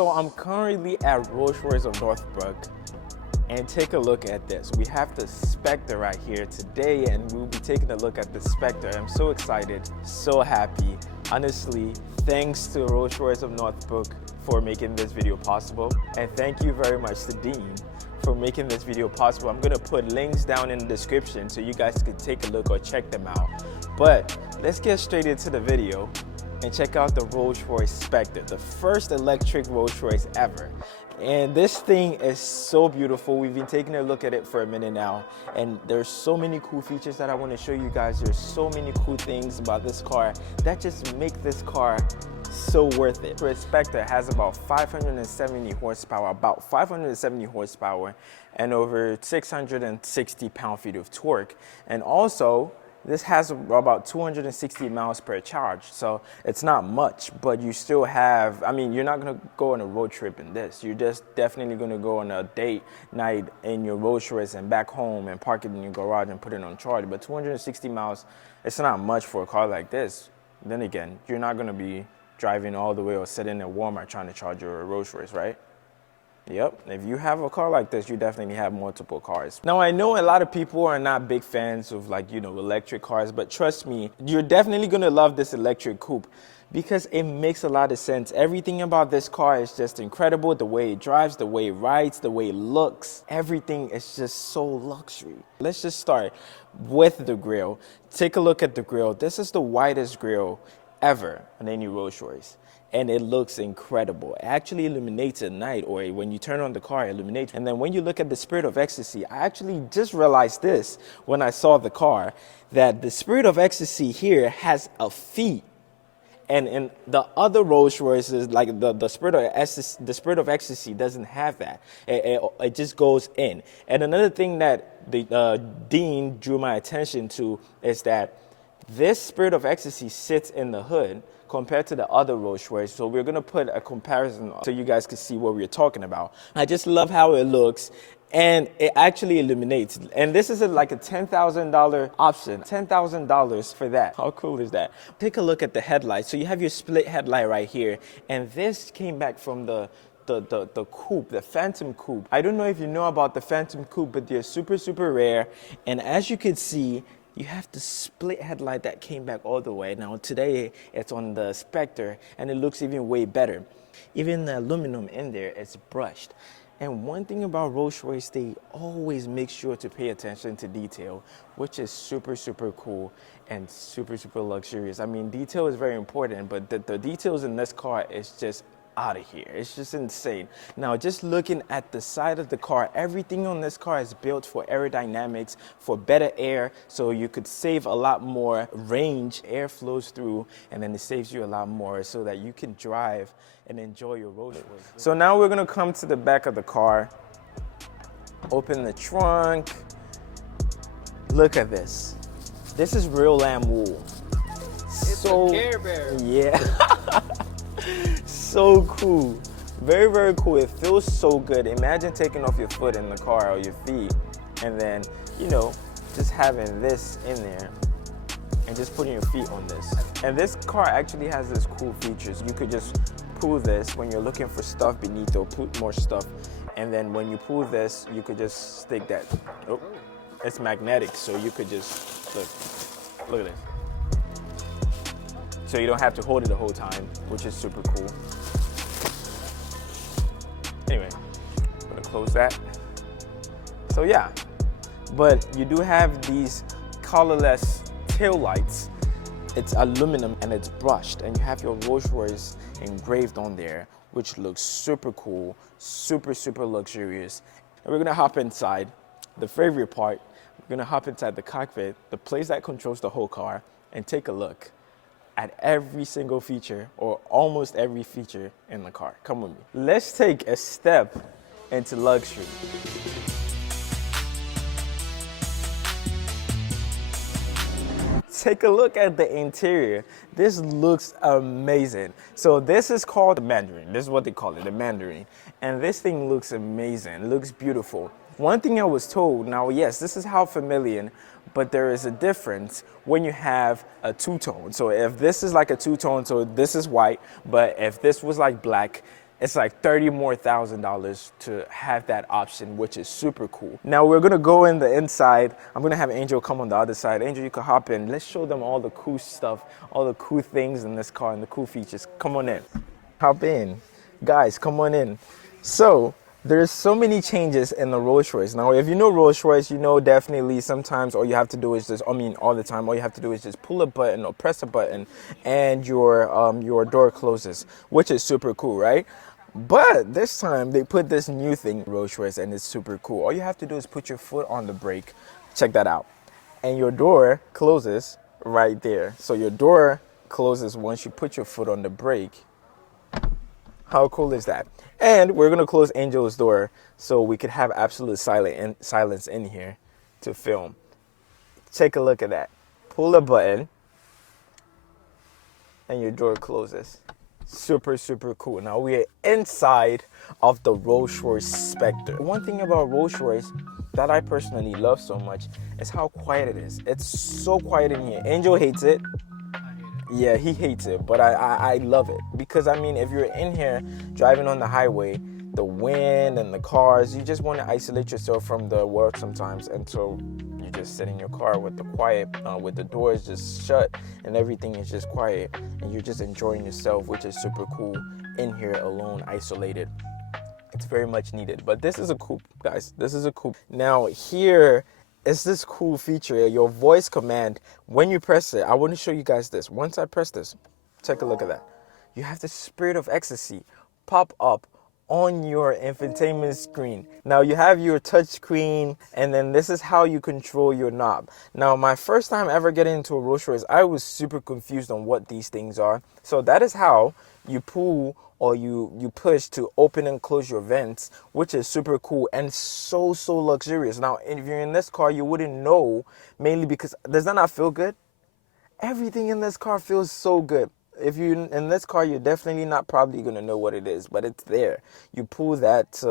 So I'm currently at Rolls-Royce of Northbrook, and take a look at this. We have the Spectre right here today, and we'll be taking a look at the Spectre. I'm so excited, so happy. Honestly, thanks to Rolls-Royce of Northbrook for making this video possible. And thank you very much to Dean for making this video possible. I'm gonna put links down in the description so you guys can take a look or check them out. But let's get straight into the video and check out the Rolls-Royce Spectre, the first electric Rolls-Royce ever. And this thing is so beautiful. We've been taking a look at it for a minute now, and there's so many cool features that I want to show you guys. There's so many cool things about this car that just make this car so worth it. The Spectre has about 570 horsepower, and over 660 pound-feet of torque. And also, this has about 260 miles per charge, so it's not much, but you still have, I mean, you're not gonna go on a road trip in this. You're just definitely gonna go on a date night in your Rolls-Royce and back home and park it in your garage and put it on charge. But 260 miles, it's not much for a car like this. Then again, you're not gonna be driving all the way or sitting at Walmart trying to charge your Rolls-Royce, right? Yep, if you have a car like this, you definitely have multiple cars. Now, I know a lot of people are not big fans of, like, you know, electric cars, but trust me, you're definitely gonna love this electric coupe because it makes a lot of sense. Everything about this car is just incredible. The way it drives, the way it rides, the way it looks, everything is just so luxury. Let's just start with the grille. Take a look at the grille. This is the widest grille ever on any Rolls-Royce. And it looks incredible. It actually illuminates at night, or when you turn on the car, it illuminates. And then when you look at the Spirit of Ecstasy, I actually just realized this when I saw the car, that the Spirit of Ecstasy here has a feet. And in the other Rolls Royces, like the Spirit of Ecstasy doesn't have that. It just goes in. And another thing that the Dean drew my attention to is that this Spirit of Ecstasy sits in the hood compared to the other Rolls-Royce. So we're gonna put a comparison so you guys can see what we're talking about. I just love how it looks, and it actually illuminates. And this is like a $10,000 option, $10,000 for that. How cool is that? Take a look at the headlights. So you have your split headlight right here, and this came back from the coupe, the Phantom Coupe. I don't know if you know about the Phantom Coupe, but they're super, super rare. And as you can see, you have the split headlight that came back all the way. Now today it's on the Spectre, and it looks even way better. Even the aluminum in there is brushed. And one thing about Rolls-Royce, they always make sure to pay attention to detail, which is super, super cool and super, super luxurious. I mean, detail is very important, but the details in this car is just out of here. It's just insane. Now, just looking at the side of the car, everything on this car is built for aerodynamics, for better air, so you could save a lot more range. Air flows through, and then it saves you a lot more so that you can drive and enjoy your road trip. So now we're gonna come to the back of the car, open the trunk. Look at this. This is real lamb wool. It's a Care Bear. Yeah. So cool. Very, very cool. It feels so good. Imagine taking off your foot in the car or your feet, and then, you know, just having this in there and just putting your feet on this. And this car actually has this cool features. You could just pull this when you're looking for stuff beneath, or put more stuff. And then when you pull this, you could just stick that. Oh, it's magnetic, so you could just, look at this. So you don't have to hold it the whole time, which is super cool. Anyway, I'm gonna close that. So yeah, but you do have these colorless tail lights. It's aluminum and it's brushed, and you have your Rolls-Royce engraved on there, which looks super cool, super, super luxurious. And we're gonna hop inside. The favorite part, we're gonna hop inside the cockpit, the place that controls the whole car, and take a look at every single feature, or almost every feature in the car. Come with me. Let's take a step into luxury. Take a look at the interior. This looks amazing. So this is called the Mandarin. This is what they call it, the Mandarin. And this thing looks amazing. It looks beautiful. One thing I was told, now yes, this is how familiar, but there is a difference when you have a two-tone. So if this is like a two-tone, so this is white, but if this was like black, It's like $30,000 more to have that option, which is super cool. Now we're gonna go in the inside. I'm gonna have Angel come on the other side. Angel, you can hop in. Let's show them all the cool stuff, all the cool things in this car and the cool features. Come on in. Hop in. Guys, come on in. So, there's so many changes in the Rolls-Royce. Now, if you know Rolls-Royce, you know definitely sometimes all you have to do is just, all the time, all you have to do is just pull a button or press a button and your door closes, which is super cool, right? But this time they put this new thing, Rolls-Royce, and it's super cool. All you have to do is put your foot on the brake. Check that out. And your door closes right there. So your door closes once you put your foot on the brake. How cool is that? And we're gonna close Angel's door so we could have absolute silence in here to film. Take a look at that. Pull a button and your door closes. Super, super cool. Now we are inside of the Rolls-Royce Spectre. One thing about Rolls-Royce that I personally love so much is how quiet it is. It's so quiet in here. Angel hates it. Yeah, he hates it, but I love it because if you're in here driving on the highway, the wind and the cars, you just want to isolate yourself from the world sometimes, and so you just sit in your car with the quiet, with the doors just shut and everything is just quiet, and you're just enjoying yourself, which is super cool in here alone, isolated. It's very much needed. But this is a coupe, guys. This is a coupe. Now here is this cool feature, your voice command. When you press it, I want to show you guys this. Once I press this, take a look at that. You have the Spirit of Ecstasy pop up on your infotainment screen. Now you have your touch screen, and then this is how you control your knob. Now my first time ever getting into a Rolls-Royce, I was super confused on what these things are. So that is how you pull or you push to open and close your vents, which is super cool and so luxurious. Now if you're in this car, you wouldn't know, mainly because does that not feel good? Everything in this car feels so good. If you're in this car, you're definitely not probably going to know what it is, but it's there. You pull that to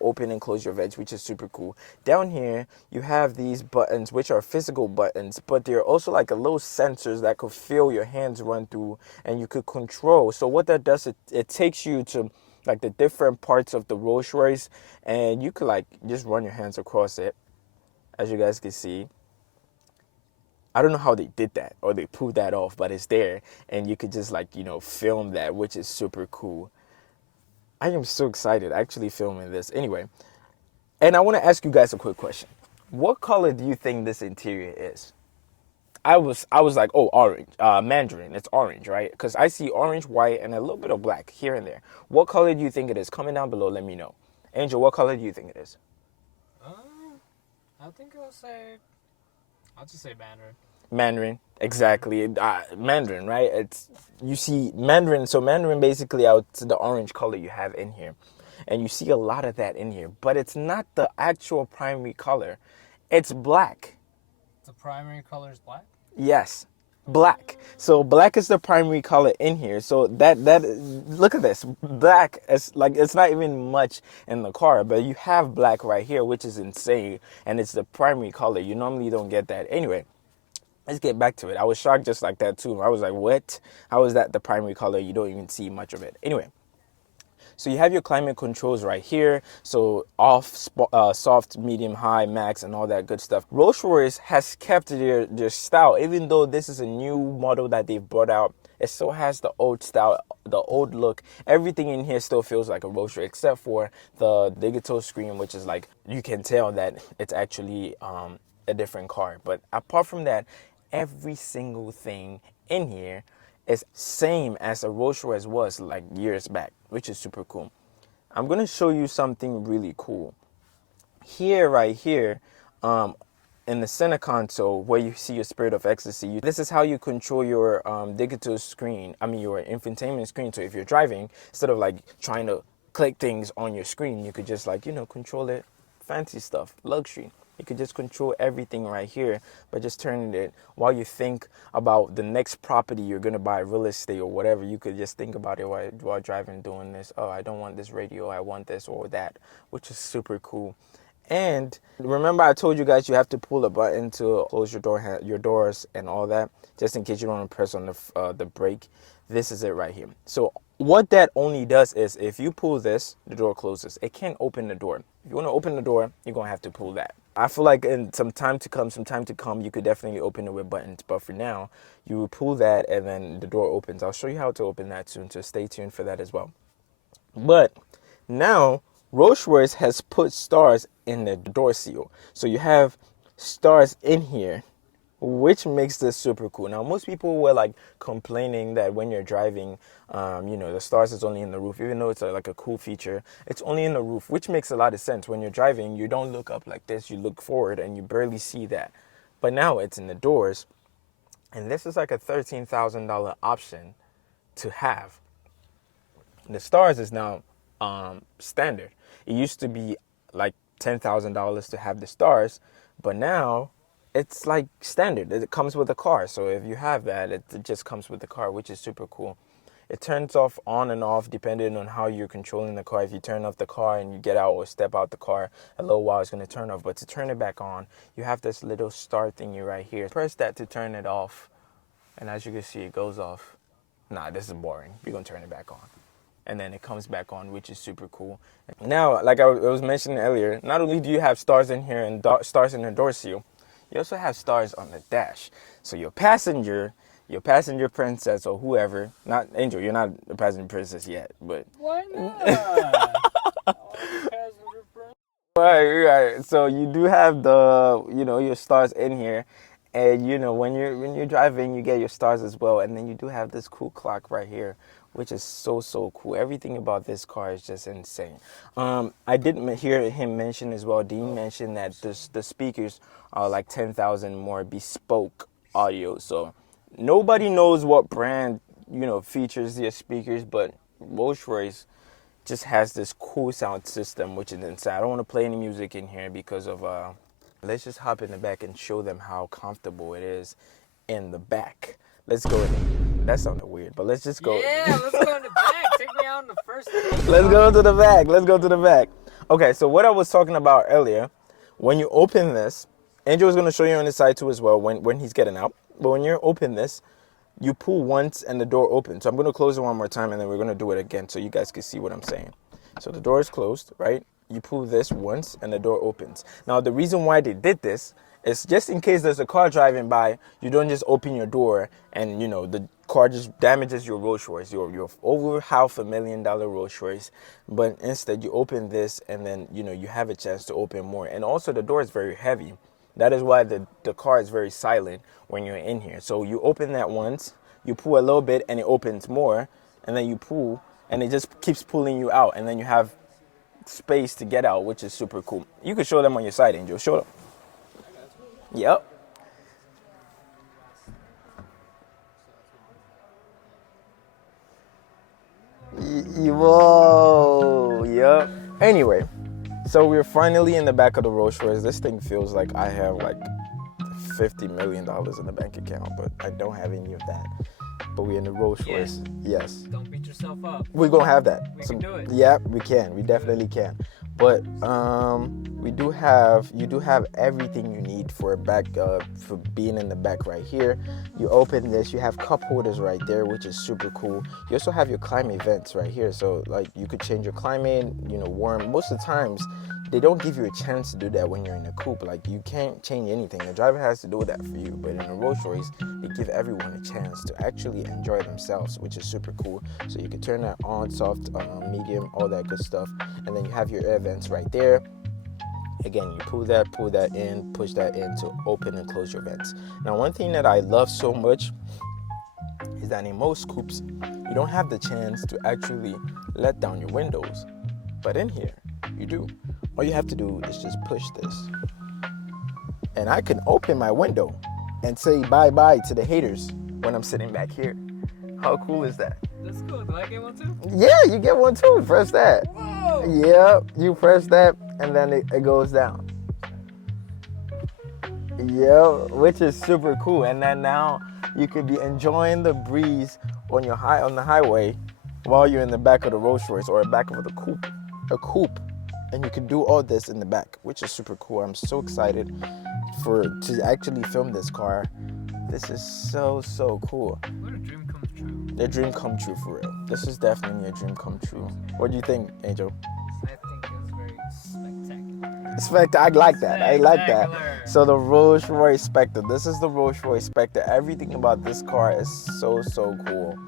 open and close your vents, which is super cool. Down here, you have these buttons, which are physical buttons, but they're also like a little sensors that could feel your hands run through and you could control. So what that does, it takes you to like the different parts of the Rolls-Royce, and you could like just run your hands across it, as you guys can see. I don't know how they did that or they pulled that off, but it's there and you could just film that, which is super cool. I am so excited actually filming this. Anyway, and I want to ask you guys a quick question. What color do you think this interior is? I was like, oh, orange, mandarin. It's orange, right? Because I see orange, white, and a little bit of black here and there. What color do you think it is? Comment down below, let me know. Angel, what color do you think it is? I think I'll just say Mandarin. Mandarin, exactly. Mandarin, right? You see Mandarin. So Mandarin basically it's the orange color you have in here, and you see a lot of that in here. But it's not the actual primary color. It's black. The primary color is black? Yes, black. So black is the primary color in here. So that look at this. Black is it's not even much in the car, but you have black right here, which is insane, and it's the primary color. You normally don't get that. Anyway, let's get back to it. I was shocked just like that too. I was like, what? How is that the primary color? You don't even see much of it. Anyway, so you have your climate controls right here. So off, soft, medium, high, max, and all that good stuff. Rolls-Royce has kept their style. Even though this is a new model that they've brought out, it still has the old style, the old look. Everything in here still feels like a Rolls-Royce, except for the digital screen, which is like, you can tell that it's actually a different car. But apart from that, every single thing in here is same as a Rolls-Royce was like years back, which is super cool. I'm gonna show you something really cool. Here, right here, in the center console where you see your Spirit of Ecstasy, this is how you control your digital screen, your infotainment screen. So if you're driving, instead of like trying to click things on your screen, you could just control it. Fancy stuff, luxury. You could just control everything right here by just turning it. While you think about the next property you're going to buy, real estate or whatever, you could just think about it while driving, doing this. Oh, I don't want this radio, I want this or that, which is super cool. And remember, I told you guys you have to pull a button to close your doors and all that, just in case you don't want to press on the brake. This is it right here. So what that only does is if you pull this, the door closes. It can't open the door. If you want to open the door, you're gonna have to pull that. I feel like in some time to come, you could definitely open it with buttons. But for now, you will pull that and then the door opens. I'll show you how to open that soon, so stay tuned for that as well. But now Rolls-Royce has put stars in the door seal. So you have stars in here, which makes this super cool. Now, most people were like complaining that when you're driving, the stars is only in the roof, even though it's like a cool feature. It's only in the roof, which makes a lot of sense. When you're driving, you don't look up like this, you look forward and you barely see that. But now it's in the doors, and this is like a $13,000 option to have. The stars is now standard. It used to be like $10,000 to have the stars, but now it's like standard. It comes with the car. So if you have that, it just comes with the car, which is super cool. It turns off on and off depending on how you're controlling the car. If you turn off the car and you get out or step out the car, a little while it's going to turn off. But to turn it back on, you have this little start thingy right here. Press that to turn it off. And as you can see, it goes off. Nah, this is boring. We're going to turn it back on. And then it comes back on, which is super cool. Now, like I was mentioning earlier, not only do you have stars in here and stars in the door seal, you also have stars on the dash. So your passenger princess or whoever, not Angel, you're not a passenger princess yet, but Why not? right. So you do have your stars in here, and when you're driving, you get your stars as well, and then you do have this cool clock right here, which is so cool. Everything about this car is just insane. I did hear him mention as well. Dean mentioned that the speakers are like 10,000 more bespoke audio. So nobody knows what brand features their speakers, but Rolls-Royce just has this cool sound system, which is insane. I don't want to play any music in here because of let's just hop in the back and show them how comfortable it is in the back. Let's go in. That sounded weird, but let's just go. Yeah, let's go in the back. Take me out in the first thing. Let's go to the back. Okay, so what I was talking about earlier, when you open this, Angel is going to show you on the side too as well when he's getting out. But when you open this, you pull once and the door opens. So I'm going to close it one more time and then we're going to do it again so you guys can see what I'm saying. So the door is closed, right? You pull this once and the door opens. Now the reason why they did this is just in case there's a car driving by, you don't just open your door and the car just damages your Rolls-Royce, your over $500,000 Rolls-Royce. But instead you open this and then you have a chance to open more. And also the door is very heavy. That is why the car is very silent when you're in here. So you open that once, you pull a little bit and it opens more, and then you pull and it just keeps pulling you out, and then you have space to get out, which is super cool. You can show them on your side, Angel. Show them. Yep. Whoa. Yep. Anyway, so we're finally in the back of the Rolls-Royce. This thing feels like I have like $50 million in the bank account, but I don't have any of that. But we're in the Rolls-Royce. Yeah. Yes. Don't beat yourself up. We're going to have that. We can do it. Yeah, we can. We definitely can. But you do have everything you need for for being in the back right here. You open this, you have cup holders right there, which is super cool. You also have your climate vents right here. So like you could change your climate, warm. Most of the times they don't give you a chance to do that when you're in a coupe. Like you can't change anything. The driver has to do that for you. But in a Rolls-Royce, they give everyone a chance to actually enjoy themselves, which is super cool. So you can turn that on, soft, medium, all that good stuff. And then you have your air vents right there. Again, you pull that in, push that in to open and close your vents. Now, one thing that I love so much is that in most coupes, you don't have the chance to actually let down your windows. But in here, you do. All you have to do is just push this. And I can open my window and say bye-bye to the haters when I'm sitting back here. How cool is that? That's cool. Do I get one too? Yeah, you get one too. Press that. Whoa! Yep, you press that and then it goes down. Yep, which is super cool. And then now you could be enjoying the breeze on the highway while you're in the back of the Rolls-Royce or the back of the coupe. A coupe And you can do all this in the back, which is super cool. I'm so excited to actually film this car. This is so cool. What a dream comes true. A dream come true for real. This is definitely a dream come true. What do you think, Angel? I think it was very spectacular. I like that. I like that. Spectacular. So the Rolls-Royce Spectre. This is the Rolls-Royce Spectre. Everything about this car is so cool.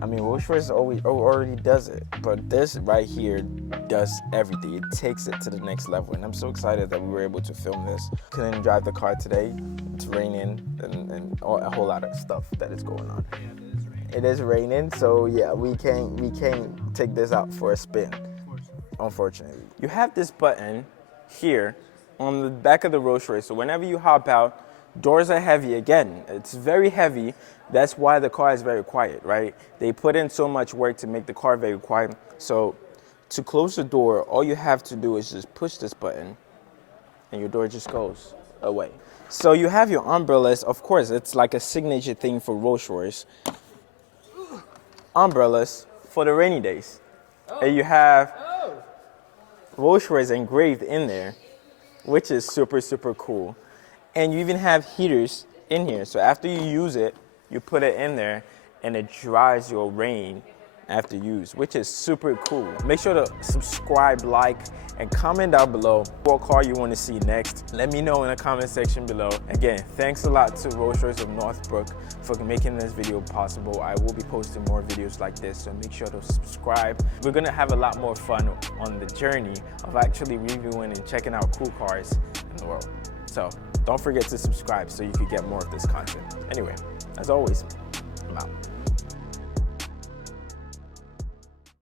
I mean, Rolls-Royce already does it, but this right here does everything. It takes it to the next level, and I'm so excited that we were able to film this. Couldn't drive the car today. It's raining and a whole lot of stuff that is going on. Yeah, It is raining, so yeah, we can't take this out for a spin, unfortunately. You have this button here on the back of the Rolls-Royce, so whenever you hop out, doors are heavy again. It's very heavy. That's why the car is very quiet, right? They put in so much work to make the car very quiet. So to close the door, all you have to do is just push this button and your door just goes away. So you have your umbrellas. Of course, it's like a signature thing for Rolls-Royce. Umbrellas for the rainy days. And you have Rolls-Royce engraved in there, which is super cool. And you even have heaters in here. So after you use it, you put it in there and it dries your rain after use, which is super cool. Make sure to subscribe, like, and comment down below what car you want to see next. Let me know in the comment section below. Again, thanks a lot to Rolls-Royce of Northbrook for making this video possible. I will be posting more videos like this, so make sure to subscribe. We're gonna have a lot more fun on the journey of actually reviewing and checking out cool cars in the world. So don't forget to subscribe so you can get more of this content. Anyway, as always, I'm out.